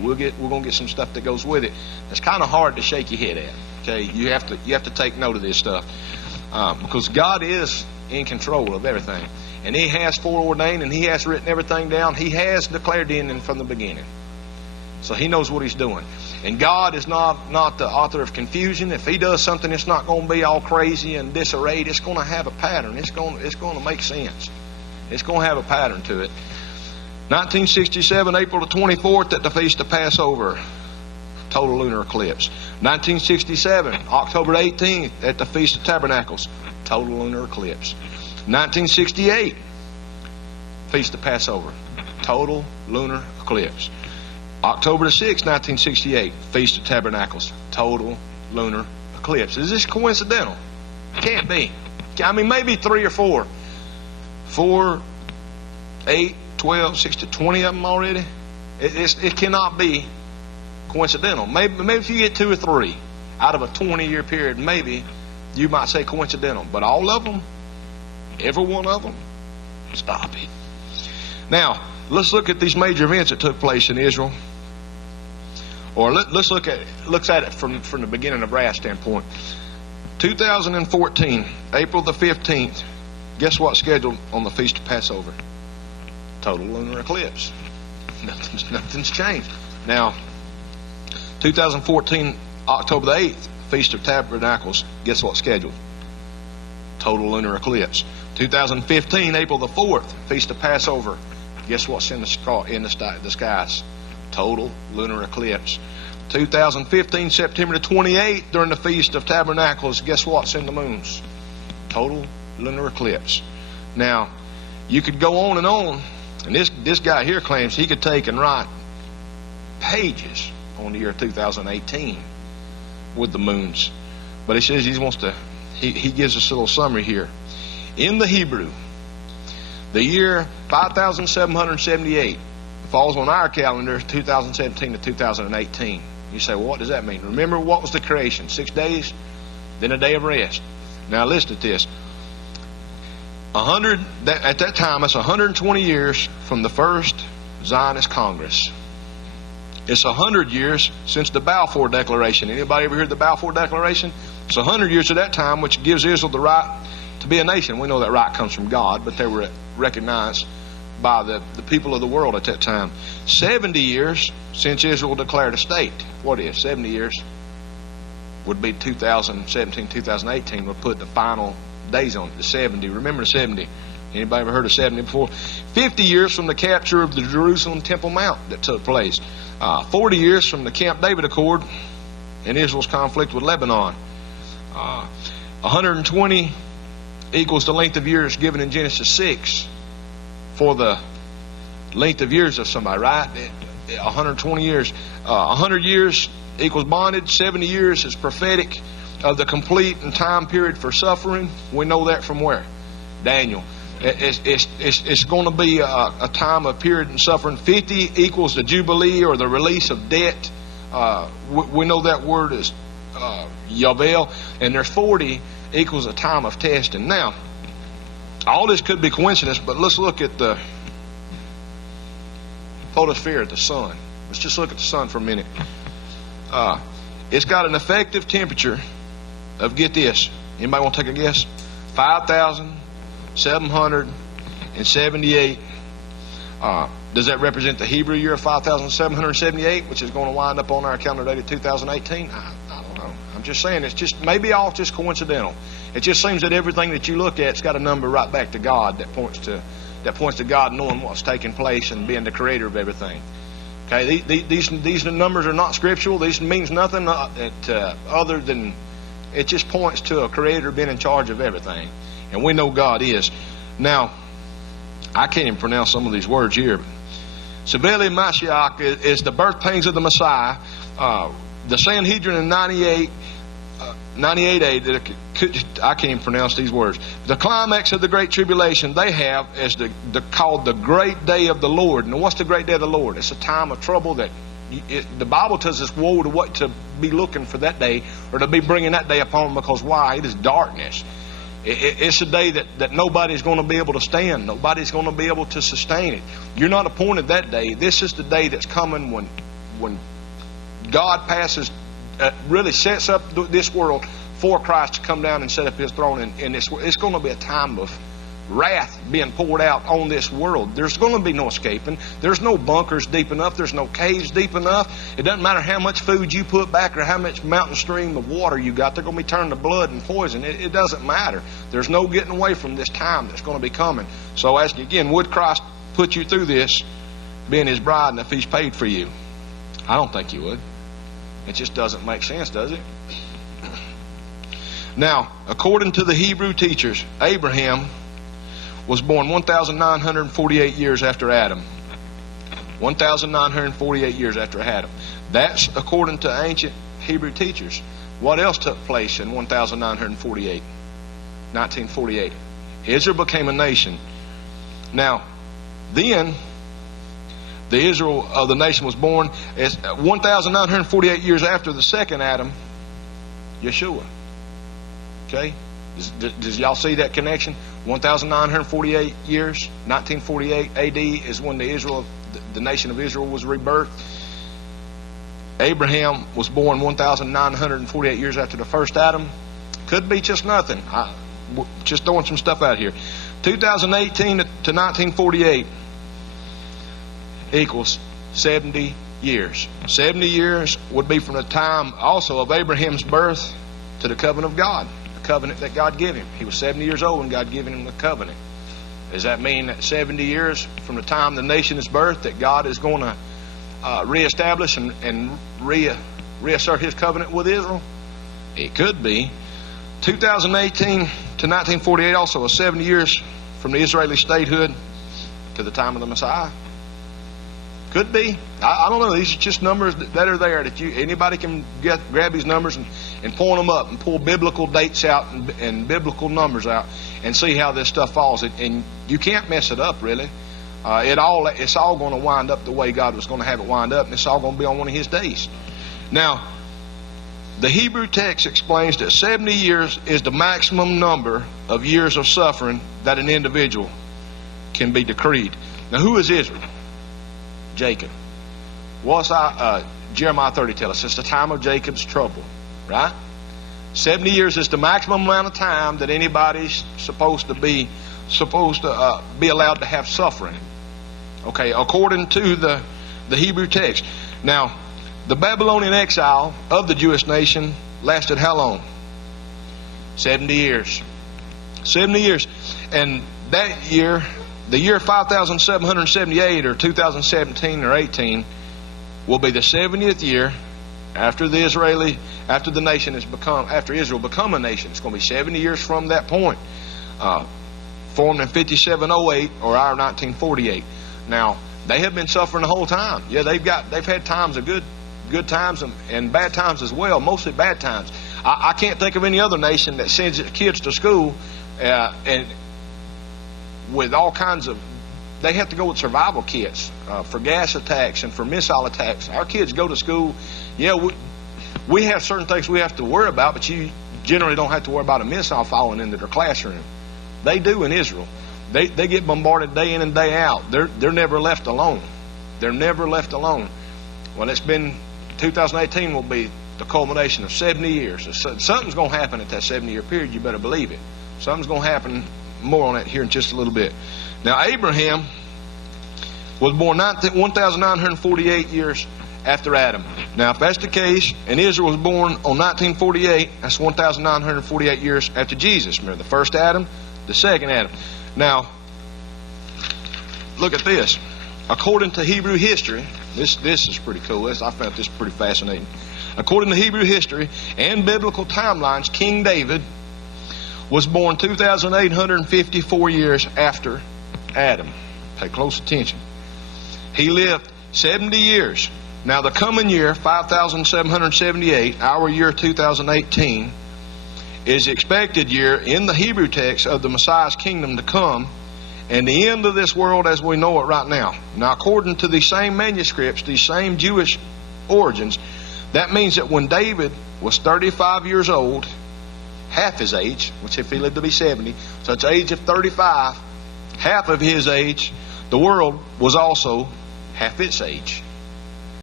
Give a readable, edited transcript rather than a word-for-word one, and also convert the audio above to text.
but we're going to get some stuff that goes with it. It's kind of hard to shake your head at. Okay, you have to take note of this stuff because God is in control of everything, and He has foreordained, and He has written everything down. He has declared the ending from the beginning, so He knows what He's doing. And God is not the author of confusion. If He does something, it's not going to be all crazy and disarrayed. It's going to have a pattern. It's going to make sense. It's going to have a pattern to it. 1967, April the 24th, at the Feast of Passover, total lunar eclipse. 1967, October 18th, at the Feast of Tabernacles, total lunar eclipse. 1968, Feast of Passover, total lunar eclipse. October the 6th, 1968, Feast of Tabernacles, total lunar eclipse. Is this coincidental? Can't be. I mean, maybe 3 or 4. 4, 8, 12, 16, 20 of them already. It cannot be coincidental. Maybe if you get 2 or 3 out of a 20-year period, maybe you might say coincidental. But all of them, every one of them, stop it. Now, let's look at these major events that took place in Israel. Or let's look at it from the beginning of Rad's standpoint. 2014, April the 15th, guess what's scheduled on the Feast of Passover? Total lunar eclipse. Nothing's changed. Now, 2014, October the 8th, Feast of Tabernacles, guess what's scheduled? Total lunar eclipse. 2015, April the 4th, Feast of Passover, guess what's in the skies? Total lunar eclipse. 2015, September the 28th, during the Feast of Tabernacles, guess what's in the moons? Total lunar eclipse. Now, you could go on, and this guy here claims he could take and write pages on the year 2018 with the moons. But he says he gives us a little summary here. In the Hebrew, the year 5778 falls on our calendar 2017 to 2018. You say, well, what does that mean? Remember, what was the creation? 6 days, then a day of rest. Now listen to this. At that time, it's 120 years from the first Zionist Congress. It's 100 years since the Balfour Declaration. Anybody ever heard the Balfour Declaration? It's 100 years at that time, which gives Israel the right to be a nation. We know that right comes from God, but they were recognized by the people of the world at that time. 70 years since Israel declared a state. What is 70 years? Would be 2017, 2018. We'll put the final days on it, the 70. Remember the 70. Anybody ever heard of 70 before? 50 years from the capture of the Jerusalem Temple Mount that took place. 40 years from the Camp David Accord and Israel's conflict with Lebanon. 120 equals the length of years given in Genesis 6 for the length of years of somebody, right? 120 years. 100 years equals bondage. 70 years is prophetic of the complete and time period for suffering. We know that from where? Daniel. It's going to be a time of period and suffering. 50 equals the Jubilee or the release of debt. We know that word is Yavel. And there's 40 equals a time of testing. Now, all this could be coincidence, but let's look at the photosphere, the sun. Let's just look at the sun for a minute. It's got an effective temperature of, get this, anybody want to take a guess? 5,778. Does that represent the Hebrew year of 5,778, which is going to wind up on our calendar dated 2018? I don't know. I'm just saying, it's just maybe all just coincidental. It just seems that everything that you look at's got a number right back to God that points to God knowing what's taking place and being the creator of everything. Okay, these numbers are not scriptural. These means nothing other than it just points to a creator being in charge of everything, and we know God is. Now, I can't even pronounce some of these words here. Saveli Mashiach is the birth pains of the Messiah. The Sanhedrin in 98A, I can't even pronounce these words. The climax of the Great Tribulation they have is called the Great Day of the Lord. And what's the Great Day of the Lord? It's a time of trouble that the Bible tells us woe to what to be looking for that day, or to be bringing that day upon them, because why? It is darkness. It's a day that nobody's going to be able to stand. Nobody's going to be able to sustain it. You're not appointed that day. This is the day that's coming when when God really sets up this world for Christ to come down and set up His throne in this world, it's going to be a time of wrath being poured out on this world. There's going to be no escaping. There's no bunkers deep enough. There's no caves deep enough. It doesn't matter how much food you put back or how much mountain stream of water you got. They're going to be turned to blood and poison. It doesn't matter. There's no getting away from this time that's going to be coming. So I ask you again, would Christ put you through this being His bride and if He's paid for you? I don't think He would. It just doesn't make sense, does it? Now, according to the Hebrew teachers, Abraham was born 1,948 years after Adam. 1,948 years after Adam. That's according to ancient Hebrew teachers. What else took place in 1,948? 1948. Israel became a nation. Now, then, the Israel of the nation was born. It's 1,948 years after the second Adam, Yeshua. Okay? Does y'all see that connection? 1,948 years, 1948 AD is when the nation of Israel was rebirthed. Abraham was born 1,948 years after the first Adam. Could be just nothing. Just throwing some stuff out here. 2018 to 1948 equals 70 years. 70 years would be from the time also of Abraham's birth to the covenant of God. Covenant that God gave him. He was 70 years old when God gave him the covenant. Does that mean that 70 years from the time the nation is birthed that God is going to reestablish and reassert His covenant with Israel? It could be. 2018 to 1948 also is 70 years from the Israeli statehood to the time of the Messiah. Could be. I don't know. These are just numbers that are there that anybody can grab these numbers and point them up and pull biblical dates out and biblical numbers out and see how this stuff falls. And you can't mess it up, really. It's all going to wind up the way God was going to have it wind up, and it's all going to be on one of His days. Now, the Hebrew text explains that 70 years is the maximum number of years of suffering that an individual can be decreed. Now, who is Israel? Jacob. What's Jeremiah 30 tell us? It's the time of Jacob's trouble, right? 70 years is the maximum amount of time that anybody's supposed to be allowed to have suffering. Okay, according to the Hebrew text. Now, the Babylonian exile of the Jewish nation lasted how long? 70 years. 70 years. And that year, the year 5778 or 2017 or 18 will be the 70th year after Israel become a nation. It's going to be 70 years from that point. Formed in 5708 or our 1948. Now, they have been suffering the whole time. Yeah, they've had times of good times and bad times as well, mostly bad times. I can't think of any other nation that sends its kids to school and with all kinds of, they have to go with survival kits for gas attacks and for missile attacks. Our kids go to school. Yeah, we have certain things we have to worry about, but you generally don't have to worry about a missile falling into their classroom. They do in Israel. They get bombarded day in and day out. They're never left alone. They're never left alone. Well, it's been 2018 will be the culmination of 70 years. Something's going to happen at that 70-year period. You better believe it. Something's going to happen. More on that here in just a little bit. Now, Abraham was born 1,948 years after Adam. Now, if that's the case, and Israel was born on 1948, that's 1,948 years after Jesus. Remember, the first Adam, the second Adam. Now, look at this. According to Hebrew history, this is pretty cool. I found this pretty fascinating. According to Hebrew history and biblical timelines, King David was born 2,854 years after Adam. Pay close attention. He lived 70 years. Now, the coming year, 5,778, our year 2018, is the expected year in the Hebrew text of the Messiah's kingdom to come and the end of this world as we know it right now. Now, according to these same manuscripts, these same Jewish origins, that means that when David was 35 years old, half his age, which if he lived to be 70, so at the age of 35, half of his age, the world was also half its age.